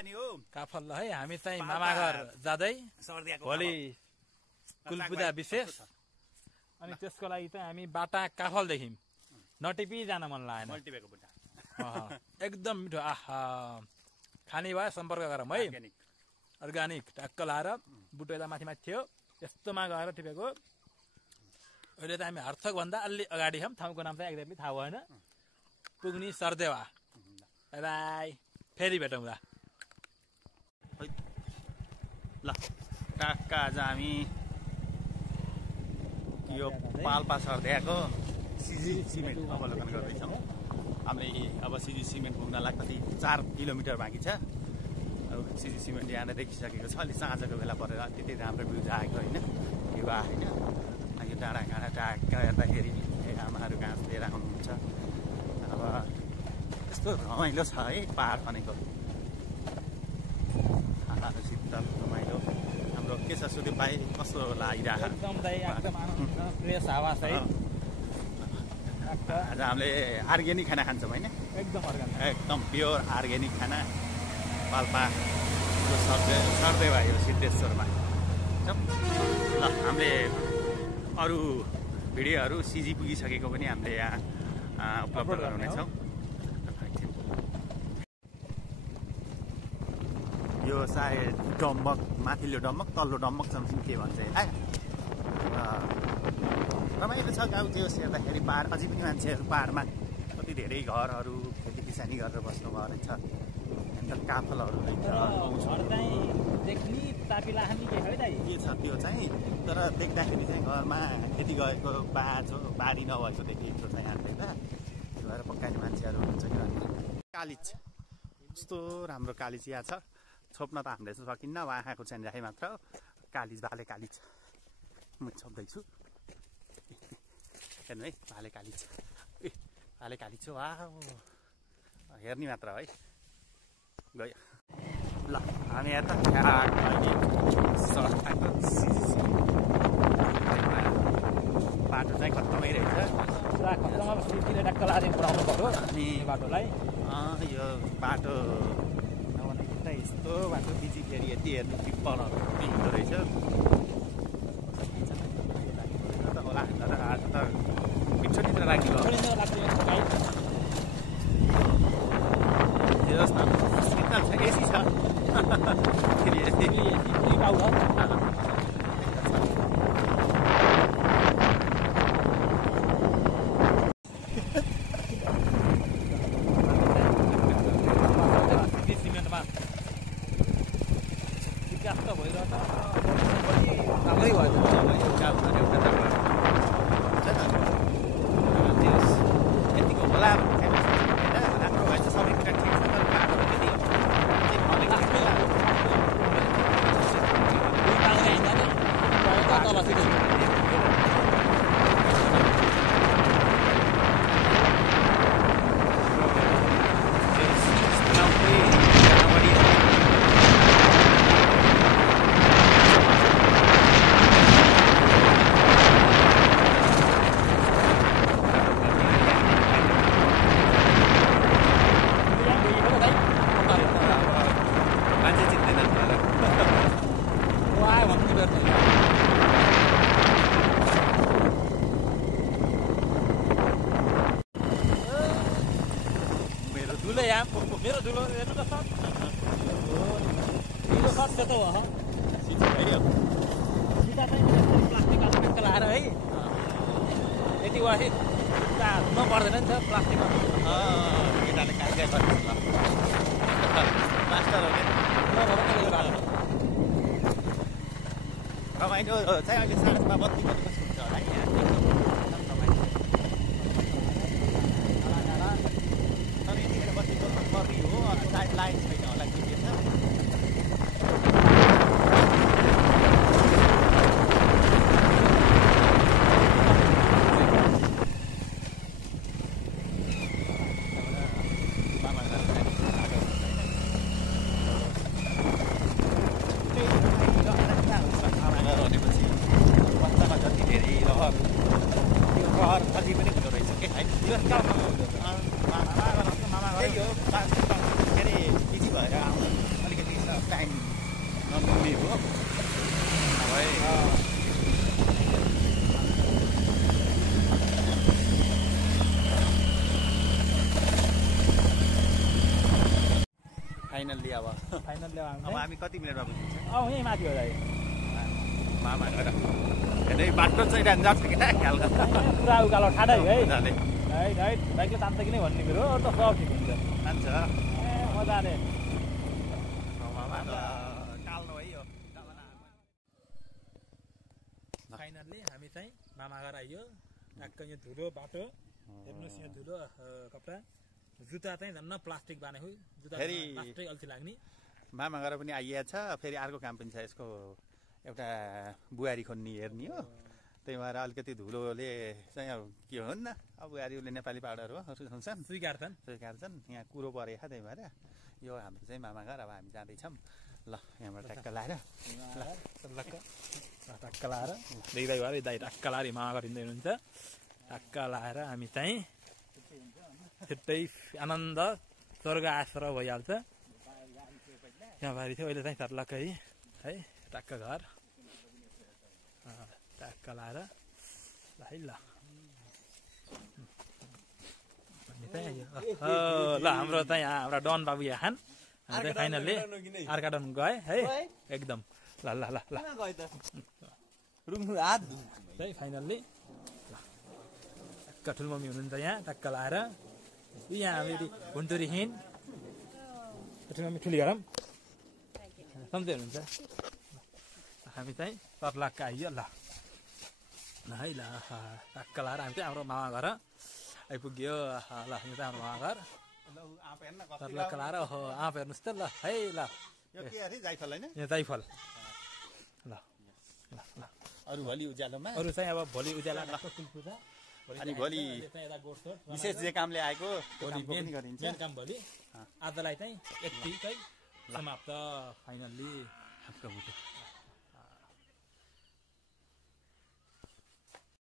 काफल है। हामी चाहिँ मामा घर जाँदै भोलि कुलपूजा विशेष अनि त्यसको लागि चाहिँ हामी बाटा काफल देख्यौँ। नटिपी जान मन लागेन। एकदम मिठो। आहा खाने भए सम्पर्क गरौँ है। अर्ग्यानिक ट्याक्क लाएर बुटो यता माथि माथि थियो यस्तोमा गएर टिपेको। अहिले त हामी हर्थक भन्दा अलि अगाडि छौँ। ठाउँको नाम चाहिँ एक्ज्याक्टली थाहा भएन। पुग्नी सरदेवा। बाई बाई फेरि भेटौँ ल। टक्क आज हामी यो पाल्पा सरदेवाको सिजी सिमेन्ट अवलोकन गर्दैछौँ। हामीले अब सिजी सिमेन्ट पुग्नलाई कति 4 किलोमिटर बाँकी छ। अब सिजी सिमेन्ट यहाँनिर देखिसकेको छ। अलि साँझको बेला परेर त्यति राम्रो भ्यू आएको होइन युवा होइन। यो डाँडा काँडा टाक्क हेर्दाखेरि आमाहरू घाँस लिएर आउनुहुन्छ। अब यस्तो रमाइलो छ है पहाड भनेको। खानाहरू शीतल रमाइलो। हाम्रो के छ सुदेव भाइ कस्तो लागिरहेको? एकदम फ्रेस हावा छ है। आज हामीले अर्ग्यानिक खाना खान्छौँ होइन? एकदम अर्ग्यानिक एकदम प्योर अर्ग्यानिक खाना पाल्पा सरदेवा यो सिद्धेश्वरमा। ल हामीले अरू भिडियोहरू सिजी पुगिसकेको पनि हामीले यहाँ उपलब्ध गराउनेछौँ। यो सायद डम्बक माथिल्लो डम्बक तल्लो डम्बक समथिङ के भन्छ है। रमाइलो छ गाउँ त्यो हेर्दाखेरि। पहाड अझै पनि मान्छेहरू पहाडमा कति धेरै घरहरू खेती किसानी गरेर बस्नुभयो रहेछ। अन्त काफलहरू के छ त्यो चाहिँ। तर देख्दाखेरि चाहिँ घरमा खेती गरेको बारी नभएको देखिएको छ यहाँ देख्दा। त्यो भएर पक्काने मान्छेहरू हुन्छ कि कालिज कस्तो राम्रो कालिज यहाँ छ। छोप्न त हामीले सकिन्न। आँखाको चाहिँ राखेँ मात्र कालिज भाले कालिज म छोप्दैछु। हेर्नु है भाले कालिज भाले कालिज हो। वाह हेर्ने मात्र है गयो। ल हामी यता बाटो चाहिँ खत्तमै रहेछ। पुरा खत्तममा सिटीले टक्क लादिन पुऱ्याउनु पर्यो अनि बाटोलाई। यो बाटो यस्तो बाटो बिजी फेरि यति हेर्नु पिप्पलहरू हुँदो रहेछ। होला तर आज त मिठो निद्रा लाग्यो। हेरोस् न शीतल छ एसी छ। सिमेन्टमा विकास त भइरहेछ। राम्रै भयो यतिको होला राम्रो भएछ सबै कुरा ठिक छ। तर बाटो फेरि मेरो धुलो हेर्नु त सर धुलो सर सेतो हो। सिधा चाहिँ प्लास्टिक अलिकति लाएर है यति वासी धुन पर्दैन नि त प्लास्टिकमा। केटाले काट्दै पर्छ मास्टर हो क्या। रमाइलो चाहिँ अहिले साँझमा बत्ती पनि कस्तो हुन्छ होला यहाँ। तर यतिखेर बत्ती बल्न पर्ने हो। सायद लाइन छैन होला के के छ। अझै पनि हुँदो रहेछ के है। मामा के अरे बिजी फाइनल्ली अब फाइनल्ली अब हामी कति मिनटमा पुगिन्छ यहीँ माथि हो दाइ मामा गएर हेर्दै बाटो चाहिँ जान्छ क्या ख्याल पुरा उकालो ठाडै है जाने है बाइकले तान्छ कि नै भन्ने कुरो अरू त सब ठिक हुन्छ जान्छ मजाले टाल्नु है यो फाइनल्ली हामी चाहिँ मामा घर आइयो ट्याक्क यो धुलो बाटो हेर्नुहोस् यहाँ धुलो कपडा जुत्ता चाहिँ झन् प्लास्टिक बानेको जुत्ता प्लास्टिक अल्छी लाग्ने मामा घर पनि आइएको छ फेरि अर्को काम पनि छ यसको एउटा बुहारी खोज्ने हेर्ने हो त्यही भएर अलिकति धुलोले चाहिँ अब के हो नि अब बुहारीले नेपाली पाउडर हो सुन्छन् स्वीकार्छन् यहाँ कुरो परेको त्यही भएर यो हाम्रो चाहिँ मामा घर अब हामी जाँदैछौँ ल यहाँबाट ट्याक्क लाएर टक्क लाएर देख्दै भएर दाइ टक्क लाएर मामा घर हिँड्दै हुनुहुन्छ टक्क लाएर हामी चाहिँ छिट्टै आनन्द स्वर्ग आश्र भइहाल्छ यहाँ भारी थियो अहिले चाहिँ सर्लक्कै है टक्क घर टक्क लाएर है ल ल हाम्रो चाहिँ हाम्रो डन बाबु यहाँ खान हामी चाहिँ फाइनल्ली अर्का डन गए है एकदम ल ल ल ल चाहिँ फाइनल्ली टक्क ठुलो मम्मी हुनुहुन्छ यहाँ टक्क लाएर यहाँ हामी हुन्टुरी हिँड ठुलो मम्मी ठुली गरौँ सम्झै हुनुहुन्छ हामी चाहिँ सर्लक्क आइयो ल है ल टक्क लाएर हामी चाहिँ हाम्रो मामा घर आइपुग्यो ल यो चाहिँ हाम्रो मामा घर सर्लक्क लाएर ओहो आँप हेर्नुहोस् त ल है ल यो जाइफल ल ल ल अरू भोलि उज्यालोमा अरू चाहिँ अब भोलि उज्यालो अनि भोलि विशेष जे कामले आएको भोलि मेन काम भोलि आजलाई चाहिँ यति चाहिँ समाप्त फाइनल्ली